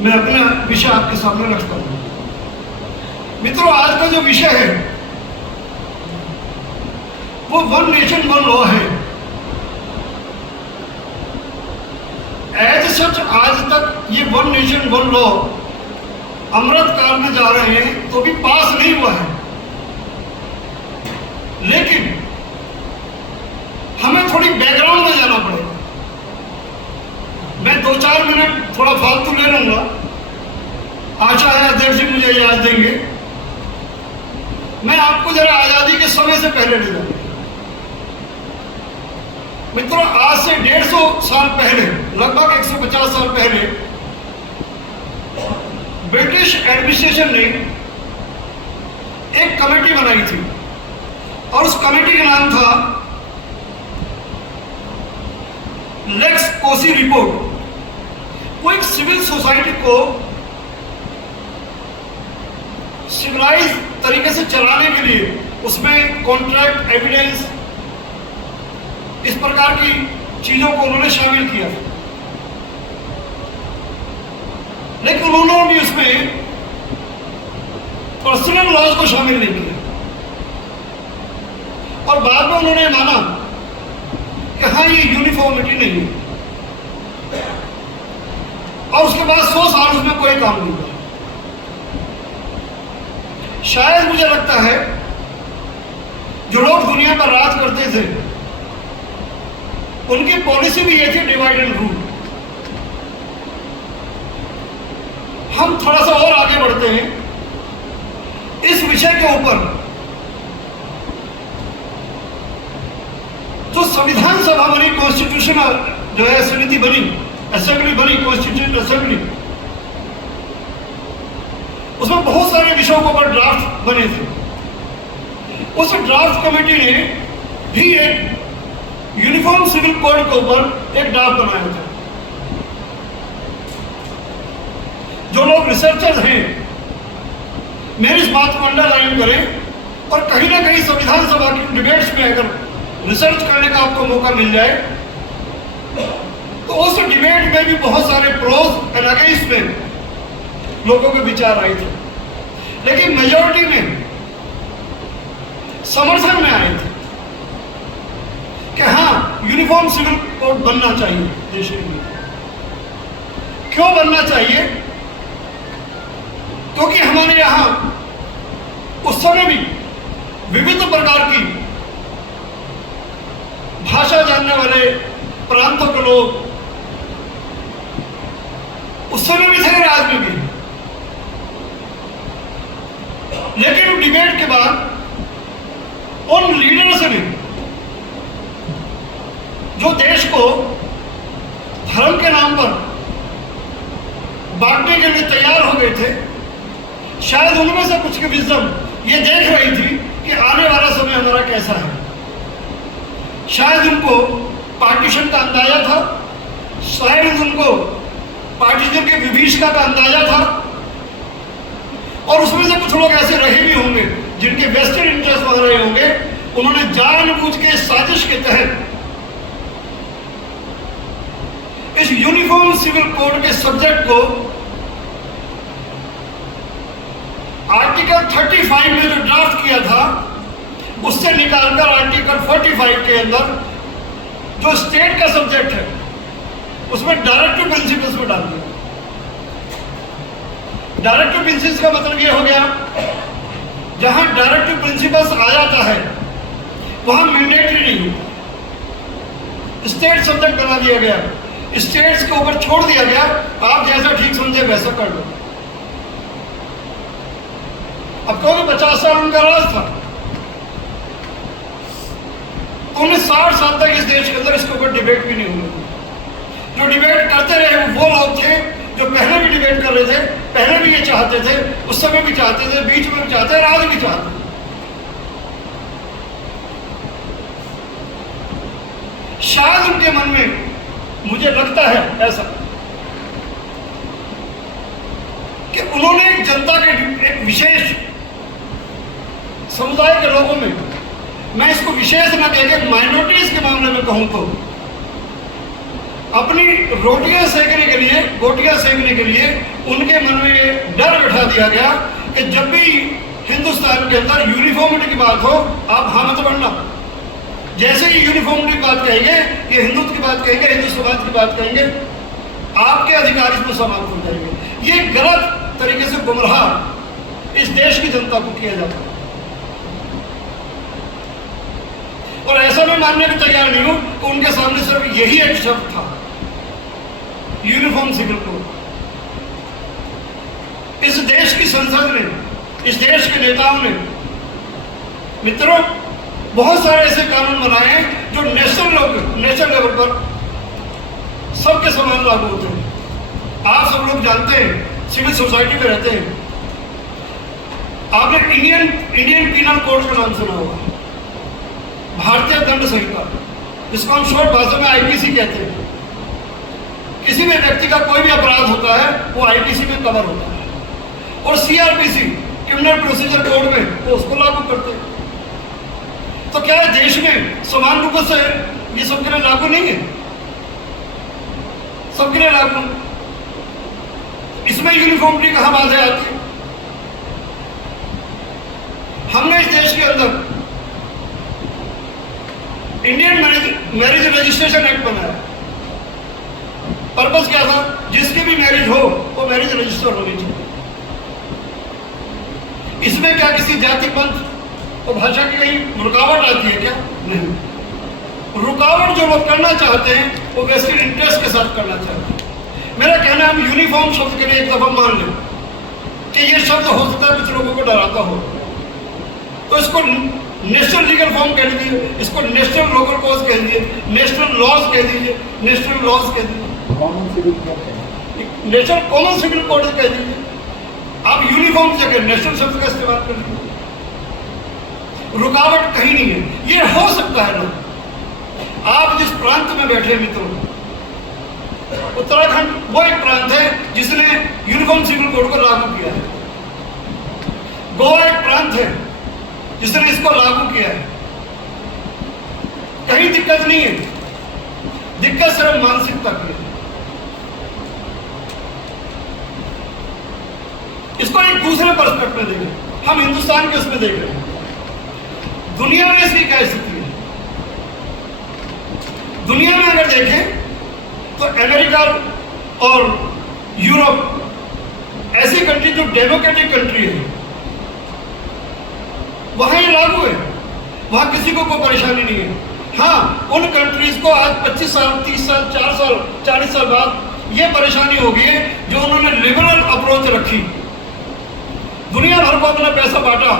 मैं अपना विषय आपके सामने रखता हूँ। मित्रों, आज का जो विषय है वो वन नेशन वन लॉ है। एज सच आज तक ये वन नेशन वन लॉ अमृत काल में जा रहे हैं तो भी पास नहीं हुआ है, लेकिन हमें थोड़ी बैकग्राउंड में जाना पड़ेगा। मैं 2-4 मिनट थोड़ा फालतू ले लूंगा, आशा है अध्यक्ष जी मुझे याद देंगे। मैं आपको जरा आजादी के समय से पहले ले जाऊंगा। मित्रों, आज से 150 साल पहले, लगभग 150 साल पहले, ब्रिटिश एडमिनिस्ट्रेशन ने एक कमेटी बनाई थी और उस कमेटी का नाम था लेक्स कोसी रिपोर्ट। वो एक सिविल सोसाइटी को सिविलाइज तरीके से चलाने के लिए उसमें कॉन्ट्रैक्ट, एविडेंस, इस प्रकार की चीजों को उन्होंने शामिल किया, लेकिन उन्होंने भी उसमें पर्सनल लॉज को शामिल नहीं किया। और बाद में उन्होंने माना कि हाँ, ये यूनिफॉर्मिटी नहीं है, और उसके बाद 100 साल उसमें कोई काम नहीं हुआ। शायद मुझे लगता है जो लोग दुनिया पर राज करते थे उनकी पॉलिसी भी ये थी, डिवाइड एंड रूल। हम थोड़ा सा और आगे बढ़ते हैं इस विषय के ऊपर। जो संविधान सभा बनी, कॉन्स्टिट्यूशनल जो है समिति बनी, असेंबली बनी, कॉन्स्टिट्यूशन असेंबली, उसमें बहुत सारे विषयों के ऊपर ड्राफ्ट बने थे। उस ड्राफ्ट कमेटी ने भी एक यूनिफॉर्म सिविल कोड के ऊपर एक ड्राफ्ट बनाया था। जो लोग रिसर्चर्स हैं, मेरी इस बात को अंडरलाइन करें और कहीं ना कहीं संविधान सभा की डिबेट्स में अगर रिसर्च करने का आपको मौका मिल जाए तो उस डिबेट में भी बहुत सारे प्रोज एंड अगेंस्ट में लोगों के विचार आए थे, लेकिन मेजॉरिटी में समर्थन में आए थे कि हाँ, यूनिफॉर्म सिविल कोड बनना चाहिए देश के लिए। क्यों बनना चाहिए? क्योंकि हमारे यहां उस समय भी विविध प्रकार की भाषा जानने वाले प्रांतों के लोग उस समय भी थे, आज में भी। लेकिन डिबेट के बाद उन लीडर्स ने जो देश को धर्म के नाम पर बांटने के लिए तैयार हो गए थे, शायद उनमें से कुछ की विजडम ये देख रही थी कि आने वाला समय हमारा कैसा है। शायद उनको पार्टीशन का अंदाजा था, शायद उनको पार्टीशन के विभीषिका का अंदाजा था, और उसमें से कुछ लोग ऐसे रहे भी होंगे जिनके वेस्टेड इंटरेस्ट बन रहे होंगे। उन्होंने जानबूझ के साजिश के तहत इस यूनिफॉर्म सिविल कोड के सब्जेक्ट को आर्टिकल 35 में जो ड्राफ्ट किया था उससे निकालकर आर्टिकल 45 के अंदर जो स्टेट का सब्जेक्ट है उसमें डायरेक्टिव प्रिंसिपल्स में डाल दिया। डायरेक्टिव प्रिंसिपल्स का मतलब ये हो गया, जहां डायरेक्टिव प्रिंसिपल्स आ जाता है वहां मैंडेटरी नहीं होता, स्टेट सब्जेक्ट बना दिया गया, स्टेट्स के ऊपर छोड़ दिया गया, आप जैसा ठीक समझे वैसा कर लो। अब कहोगे 50 साल उनका राज था, उन्हें 60 साल तक इस देश के अंदर इसके ऊपर डिबेट भी नहीं हुई। जो डिबेट करते रहे वो लोग थे जो पहले भी डिबेट कर रहे थे, पहले भी ये चाहते थे, उस समय भी चाहते थे, बीच में भी चाहते, आज भी चाहते। शायद उनके मन में, मुझे लगता है ऐसा, कि उन्होंने एक जनता के, एक विशेष समुदाय के लोगों में, मैं इसको विशेष ना कहकर माइनॉरिटीज के मामले में कहूं तो अपनी रोटियां सेकने के लिए, गोटियां सेकने के लिए उनके मन में ये डर बैठा दिया गया कि जब भी हिंदुस्तान के अंदर यूनिफॉर्मिटी की बात हो आप हाँ मत बढ़ना। जैसे ही यूनिफॉर्मिटी की बात कहेंगे, ये हिंदुत्व की बात कहेंगे, हिंदू समाज की बात कहेंआपके अधिकार इसमें समाप्त हो जाएंगे। ये गलत तरीके से गुमराह इस देश की जनता को किया जाता है और ऐसा मैं मानने को तैयार नहीं हूं कि उनके सामने सिर्फ यही एक शब्द था, यूनिफॉर्म सिविल कोड। इस देश की संसद ने, इस देश के नेताओं ने, मित्रों, बहुत सारे ऐसे कानून बनाए हैं जो नेशनल लेवल पर सबके समान लागू होते हैं। आप सब लोग जानते हैं, सिविल सोसाइटी में रहते हैं, आपने इंडियन पीनल कोड का नाम सुना होगा, भारतीय दंड संहिता, जिसको हम शॉर्ट भाषा में आईपीसी कहते हैं। किसी भी व्यक्ति का कोई भी अपराध होता है वो आईपीसी में कवर होता है और सीआरपीसी, क्रिमिनल प्रोसीजर कोड में वो उसको लागू करते हैं। तो क्या है, देश में समान रूप से ये सबके लिए लागू नहीं है? सबके लिए लागू। इसमें यूनिफॉर्मिटी कहां बात आती है? हमने इस देश के अंदर इंडियन मैरिज रजिस्ट्रेशन एक्ट बनाया। पर्पस क्या था? जिसकी भी मैरिज हो वो मैरिज रजिस्टर होनी चाहिए। इसमें क्या किसी जाति, पंथ और भाषा की कहीं रुकावट आती है क्या? नहीं। रुकावट जो लोग करना चाहते हैं वो वेस्टेड इंटरेस्ट के साथ करना चाहते हैं। मेरा कहना है हम यूनिफॉर्म शब्द के लिए एक दफा मान लें कि ये शब्द हो सकता है कुछ लोगों को डराता हो, तो इसको नेशनल लीगल फॉर्म कह दीजिए, इसको नेशनल लोकल कोड कह दीजिए, नेशनल लॉज कह दीजिए, नेशनल लॉज कह दीजिए, common civil code, national common civil code कह दीजिए। आप यूनिफॉर्म जगह नेशनल शब्द का इस्तेमाल कर लीजिए। रुकावट कहीं नहीं है। ये हो सकता है ना, आप जिस प्रांत में बैठे मित्रों, उत्तराखंड वो एक प्रांत है जिसने यूनिफॉर्म सिविल कोड को लागू किया है। गोवा एक प्रांत है जिसने इसको लागू किया है। कहीं दिक्कत नहीं है, दिक्कत सिर्फ मानसिकता की है। इसको एक दूसरे पर्सपेक्टिव में देखें, हम हिंदुस्तान के उसमें देख रहे हैं, दुनिया में इसकी क्या स्थिति है। दुनिया में अगर देखें तो अमेरिका और यूरोप ऐसी कंट्री जो डेमोक्रेटिक कंट्री है, वहां ये लागू है, वहां किसी को कोई परेशानी नहीं है। हाँ, उन कंट्रीज को आज 25 साल, 30 साल, 4 साल, 40 साल बाद ये परेशानी हो गई है जो उन्होंने लिबरल अप्रोच रखी, दुनिया भर को अपना पैसा बांटा,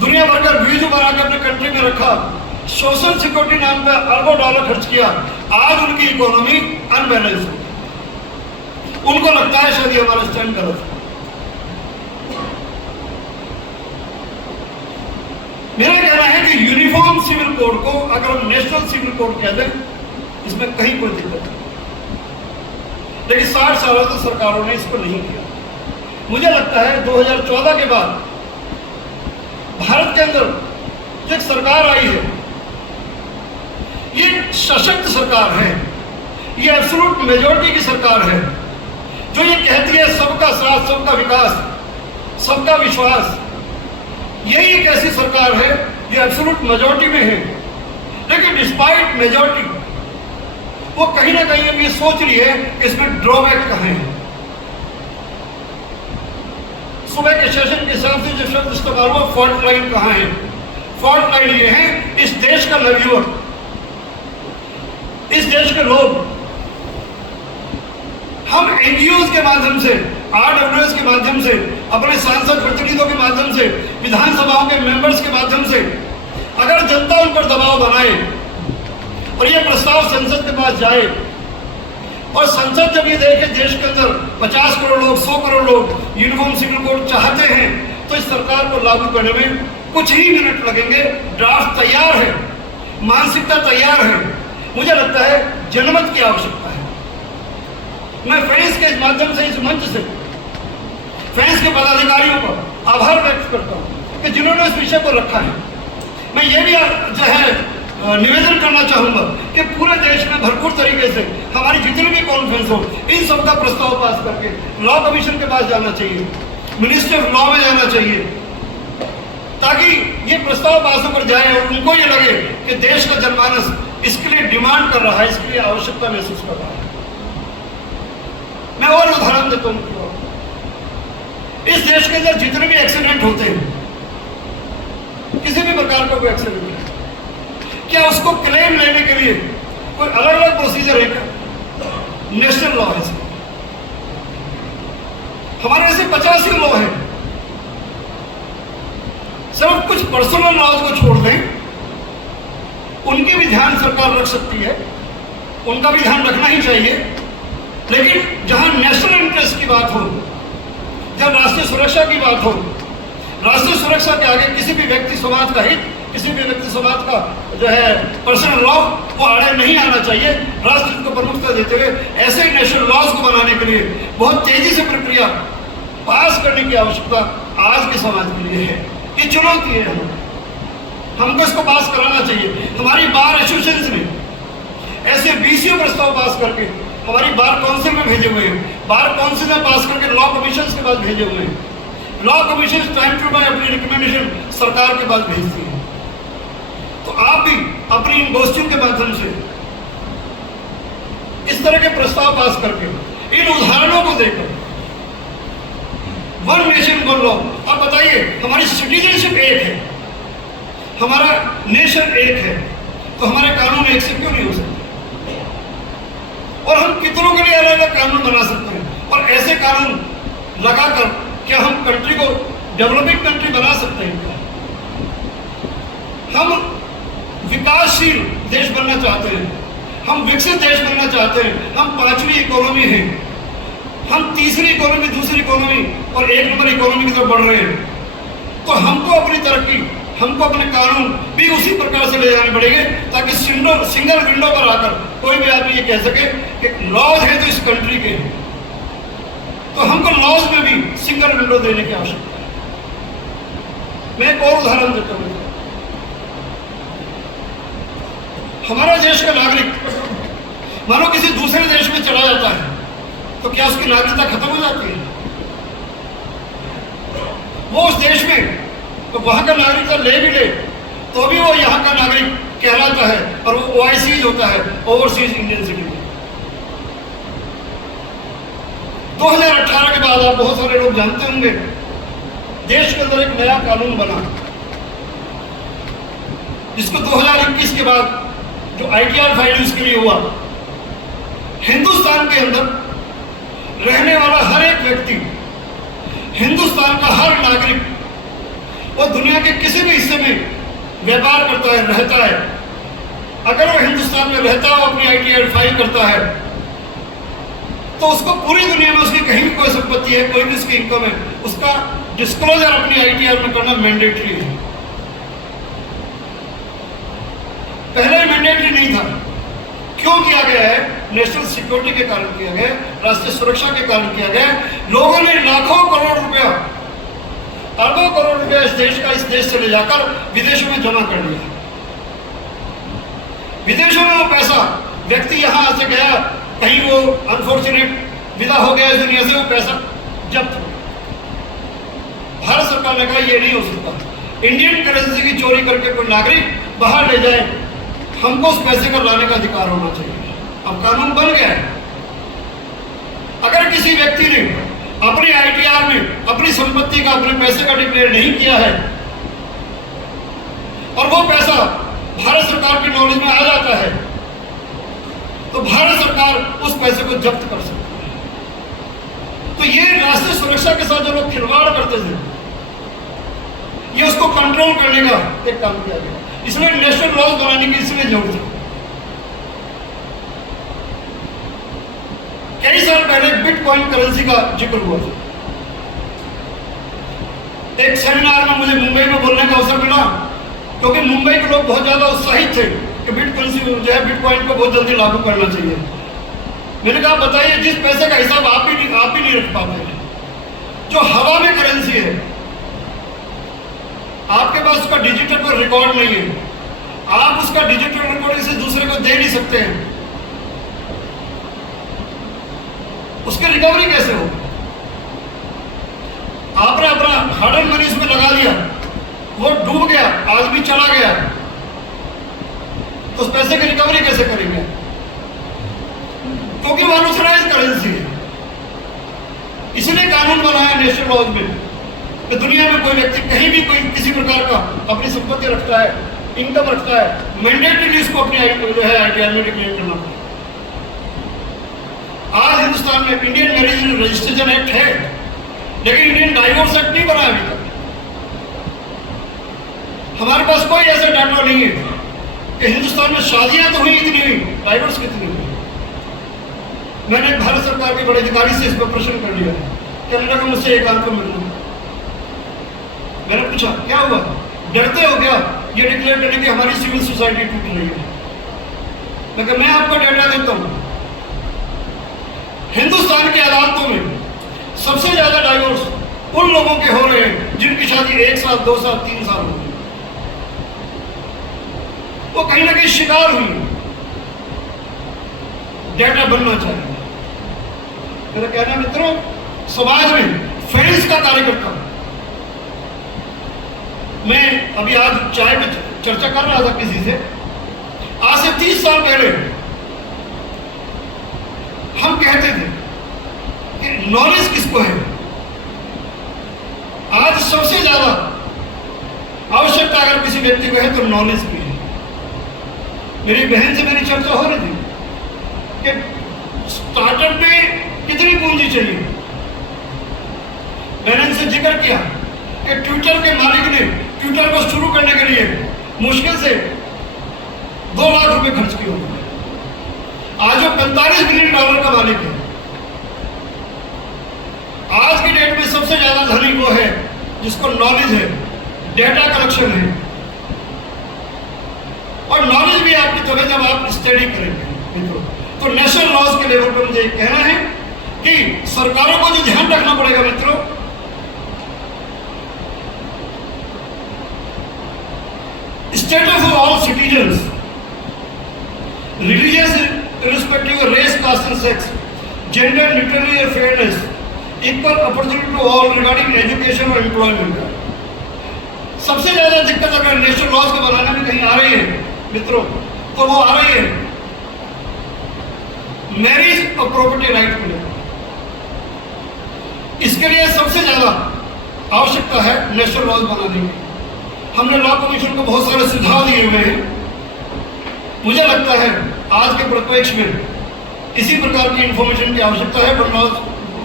दुनिया भर का व्यूज बना के अपने कंट्री में रखा, सोशल सिक्योरिटी नाम पे अरबों डॉलर खर्च किया। आज उनकी इकोनॉमी अनबैलेंस हो, उनको लगता है शायद ये हमारा स्टैंड गलत है। मेरा कहना है कि यूनिफॉर्म सिविल कोड को अगर हम नेशनल सिविल कोड कह दें, इसमें कहीं कोई दिक्कत नहीं। लेकिन 60 सालों से सरकारों ने इसको नहीं किया। मुझे लगता है 2014 के बाद भारत के अंदर जो एक सरकार आई है, ये सशक्त सरकार है, ये एब्सोल्यूट मेजॉरिटी की सरकार है, जो ये कहती है सबका साथ, सबका विकास, सबका विश्वास। यही एक ऐसी सरकार है जो एब्सोल्यूट मेजॉरिटी में है, लेकिन डिस्पाइट मेजॉरिटी वो कहीं ना कहीं अब ये सोच रही है कि इसमें ड्रॉबैक कहाँ है। सुबह के सेशन के हिसाब से जो शब्द इस्तेमाल हुआ, फॉल्ट लाइन कहाँ है? फॉल्ट लाइन ये है, इस देश का नवयुवक, इस देश के लोग, हम एनजीओ के माध्यम से, आरडब्ल्यूएस के माध्यम से, अपने सांसद प्रतिनिधियों के माध्यम से, विधानसभाओं के मेंबर्स के माध्यम से, अगर जनता उन पर दबाव बनाए और ये प्रस्ताव संसद के पास जाए और संसद जब ये देखे देश के अंदर 50 करोड़ लोग, 100 करोड़ लोग यूनिफॉर्म सिविल कोड चाहते हैं, तो इस सरकार को लागू करने में कुछ ही मिनट लगेंगे। ड्राफ्ट तैयार है, मानसिकता तैयार है। मुझे लगता है जनमत की आवश्यकता है। मैं फ्रांस के इस माध्यम से, इस मंच से फ्रांस के पदाधिकारियों का आभार व्यक्त करता हूँ कि जिन्होंने इस विषय को रखा है। मैं ये भी जो है निवेदन करना चाहूँगा कि पूरे देश में भरपूर तरीके से हमारी जितनी भी कॉन्फ्रेंस हो, इन सब का प्रस्ताव पास करके लॉ कमीशन के पास जाना चाहिए, मिनिस्ट्री ऑफ लॉ में जाना चाहिए, ताकि ये प्रस्ताव पास होकर जाए और उनको ये लगे कि देश का जनमानस इसके लिए डिमांड कर रहा है, इसके लिए आवश्यकता महसूस कर रहा है। मैं और उदाहरण देता हूँ। इस देश के अंदर जितने भी एक्सीडेंट होते हैं, किसी भी प्रकार का कोई एक्सीडेंट है, क्या उसको क्लेम लेने के लिए कोई अलग अलग प्रोसीजर है क्या? नेशनल लॉ है। हमारे ऐसे 85 लॉ है। सिर्फ कुछ पर्सनल लॉज को छोड़ दें, उनके भी ध्यान सरकार रख सकती है, उनका भी ध्यान रखना ही चाहिए। लेकिन जहां नेशनल इंटरेस्ट की बात हो, जब राष्ट्रीय सुरक्षा की बात हो, राष्ट्रीय सुरक्षा के आगे किसी भी व्यक्ति समाज का हित, किसी भी व्यक्ति समाज का जो है पर्सनल लॉ, वो आड़े नहीं आना चाहिए। राष्ट्र को प्रमुखता देते हुए ऐसे नेशनल लॉज को बनाने के लिए बहुत तेजी से प्रक्रिया पास करने की आवश्यकता आज के समाज के लिए है। ये चुनौती है, हमको इसको पास कराना चाहिए। हमारी बार एसोसिएशन ने ऐसे 20 प्रस्ताव पास करके हमारी बार काउंसिल में भेजे हुए हैं, बार काउंसिल में पास करके लॉ कमीशन के पास भेजे हुए हैं। Law commission time to time अपनी रिकमेंडेशन सरकार के पास भेजती है। तो आप भी अपनी इन गोष्ठियों के माध्यम से इस तरह के प्रस्ताव पास करके, इन उदाहरणों को देकर, वन नेशन वन लॉ, अब बताइए हमारी सिटीजनशिप एक है, हमारा नेशन एक है, तो हमारे कानून एक से क्यों नहीं हो सकते? और हम कितनों के लिए अलग अलग कानून बना सकते हैं? और ऐसे कानून लगाकर क्या हम कंट्री को डेवलपिंग कंट्री बना सकते हैं क्या? हम विकासशील देश बनना चाहते हैं, हम विकसित देश बनना चाहते हैं, हम 5वीं इकोनॉमी हैं, हम तीसरी इकोनॉमी, दूसरी इकोनॉमी और 1 नंबर इकोनॉमी की तरफ बढ़ रहे हैं। तो हमको अपनी तरक्की, हमको अपने कानून भी उसी प्रकार से ले जाने पड़ेंगे, ताकि सिंगल विंडो पर आकर कोई भी आदमी ये कह सके कि लॉज है तो इस कंट्री के हैं। तो हमको लॉज में भी सिंगल विंडो देने की आवश्यकता है। मैं एक और उदाहरण देता हूँ। हमारा देश का नागरिक मानो किसी दूसरे देश में चला जाता है, तो क्या उसकी नागरिकता खत्म हो जाती है? वो उस देश में तो वहां का नागरिकता ले भी ले तो भी वो यहाँ का नागरिक कहलाता है, और वो OIC होता है, ओवरसीज इंडियन सिटीजन। 2018 के बाद आप बहुत सारे लोग जानते होंगे, देश के अंदर एक नया कानून बना, जिसको 2021 के बाद जो ITR फाइल उसके लिए हुआ। हिंदुस्तान के अंदर रहने वाला हर एक व्यक्ति, हिंदुस्तान का हर नागरिक, वो दुनिया के किसी भी हिस्से में व्यापार करता है, रहता है, अगर वो हिंदुस्तान में रहता है, अपनी ITR फाइल करता है, तो उसको पूरी दुनिया में उसकी कहीं भी कोई संपत्ति है, कोई भी उसकी इनकम है, उसका डिस्क्लोजर अपनी ITR में करना मैंडेटरी है। पहले मैंडेटरी नहीं था। क्यों किया गया है? नेशनल सिक्योरिटी के कारण किया गया, राष्ट्रीय सुरक्षा के कारण किया गया। लोगों ने लाखों करोड़ रुपया, अरबों करोड़ रुपया इस देश से ले जाकर विदेशों में जमा कर दिया। विदेशों में वो पैसा, व्यक्ति यहां से गया, कहीं वो अनफॉर्चुनेट विदा हो गया इस दुनिया से, वो पैसा जब्त हो। भारत सरकार ने कहा ये नहीं हो सकता, इंडियन करेंसी की चोरी करके कोई नागरिक बाहर ले जाए, हमको उस पैसे का लाने का अधिकार होना चाहिए। अब कानून बन गया है। अगर किसी व्यक्ति ने अपने ITR में अपनी संपत्ति का, अपने पैसे का डिक्लेयर नहीं किया है, और वो पैसा भारत सरकार की नॉलेज में आ जाता है, तो भारत सरकार उस पैसे को जब्त कर सकती है। तो ये राष्ट्रीय सुरक्षा के साथ जो लोग खिलवाड़ करते थे, ये उसको कंट्रोल करने का एक काम किया गया। इसमें नेशनल लॉज बनाने की इसमें जरूरत है। कई साल पहले बिटकॉइन करेंसी का जिक्र हुआ था। एक सेमिनार में मुझे मुंबई में बोलने का अवसर मिला, क्योंकि मुंबई के लोग बहुत ज्यादा उत्साहित थे कि बिटकॉइन को बहुत जल्दी लागू करना चाहिए। मैंने कहा बताइए, जिस पैसे का हिसाब आप ही नहीं रख पाते, जो हवा में करेंसी है, आपके पास उसका डिजिटल कोई रिकॉर्ड नहीं है, आप उसका डिजिटल रिकॉर्डिंग से दूसरे को दे नहीं सकते हैं, उसकी रिकवरी कैसे हो? आपने अपना हार्ड एंड मनी उसमें लगा दिया, वो डूब गया, आदमी चला गया, तो उस पैसे की रिकवरी कैसे करेंगे? क्योंकि वो अनऑथराइज्ड करेंसी है। इसलिए कानून बनाया नेशनल लॉज में कि दुनिया में कोई व्यक्ति कहीं भी कोई किसी प्रकार का अपनी संपत्ति रखता है, इनकम रखता है, मैंडेटली इसको अपनी जो है ITR में डिक्लेयर करना पड़ता है। आज हिंदुस्तान में इंडियन मैरिज रजिस्ट्रेशन एक्ट है, लेकिन इंडियन डाइवोर्स एक्ट नहीं बना अभी तक। हमारे पास कोई ऐसा डाटा नहीं है कि हिंदुस्तान में शादियां तो हुई इतनी हुई, डाइवोर्स कितनी हुई। मैंने भारत सरकार के बड़े अधिकारी से इस पर प्रश्न कर लिया, कहने लगा मुझसे एक आंख को मिलना। मैंने पूछा क्या हुआ, डरते हो क्या ये डिक्लेयर करने की हमारी सिविल सोसाइटी टूट रही है? मैं आपको डेटा देता हूं, हिंदुस्तान की अदालतों में सबसे ज्यादा डाइवोर्स उन लोगों के हो रहे हैं जिनकी शादी 1 साल 2 साल 3 साल हो गई, वो कहीं ना कहीं शिकार हुई। डेटा बनना चाहिए। मेरा कहना मित्रों, समाज में फ्रेंड्स का कार्य करता हूं मैं। अभी आज चाय में चर्चा कर रहा था किसी से, आज से 30 साल पहले हम कहते थे कि नॉलेज किसको है। आज सबसे ज्यादा आवश्यकता अगर किसी व्यक्ति को है तो नॉलेज की है। मेरी बहन से मेरी चर्चा हो रही थी कि स्टार्टअप में कितनी पूंजी चाहिए। मैंने इनसे जिक्र किया कि ट्विटर के मालिक ने ट्विटर को शुरू करने के लिए मुश्किल से 2 लाख रुपए खर्च किए होंगे। आज वो $45 बिलियन का मालिक है। आज की डेट में सबसे ज्यादा धनी वो है जिसको नॉलेज है, डेटा कलेक्शन है, और नॉलेज भी आपकी तभी जब आप स्टडी करेंगे मित्रों। तो नेशनल लॉज के लेवल पर मुझे कहना है कि सरकारों को जो ध्यान रखना पड़ेगा मित्रों, status of all citizens, religious irrespective of race, caste and sex, gender neutrality and fairness, equal opportunity to all regarding education और employment। सबसे ज्यादा दिक्कत अगर नेशनल लॉज के बनाने में कहीं आ रही है मित्रों, तो वो आ रही है मैरिज और प्रॉपर्टी राइट को लेकर। इसके लिए सबसे ज्यादा आवश्यकता है नेशनल लॉज बनाने की। हमने लॉ कमीशन को बहुत सारे सुझाव दिए हुए हैं। मुझे लगता है आज के परिप्रेक्ष्य में इसी प्रकार की इंफॉर्मेशन की आवश्यकता है।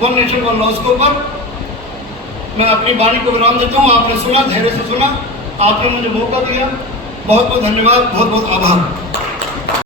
वन नेशन वन लॉज के ऊपर मैं अपनी वाणी को विराम देता हूँ। आपने सुना, धैर्य से सुना, आपने मुझे मौका दिया। बहुत बहुत धन्यवाद, बहुत बहुत आभार।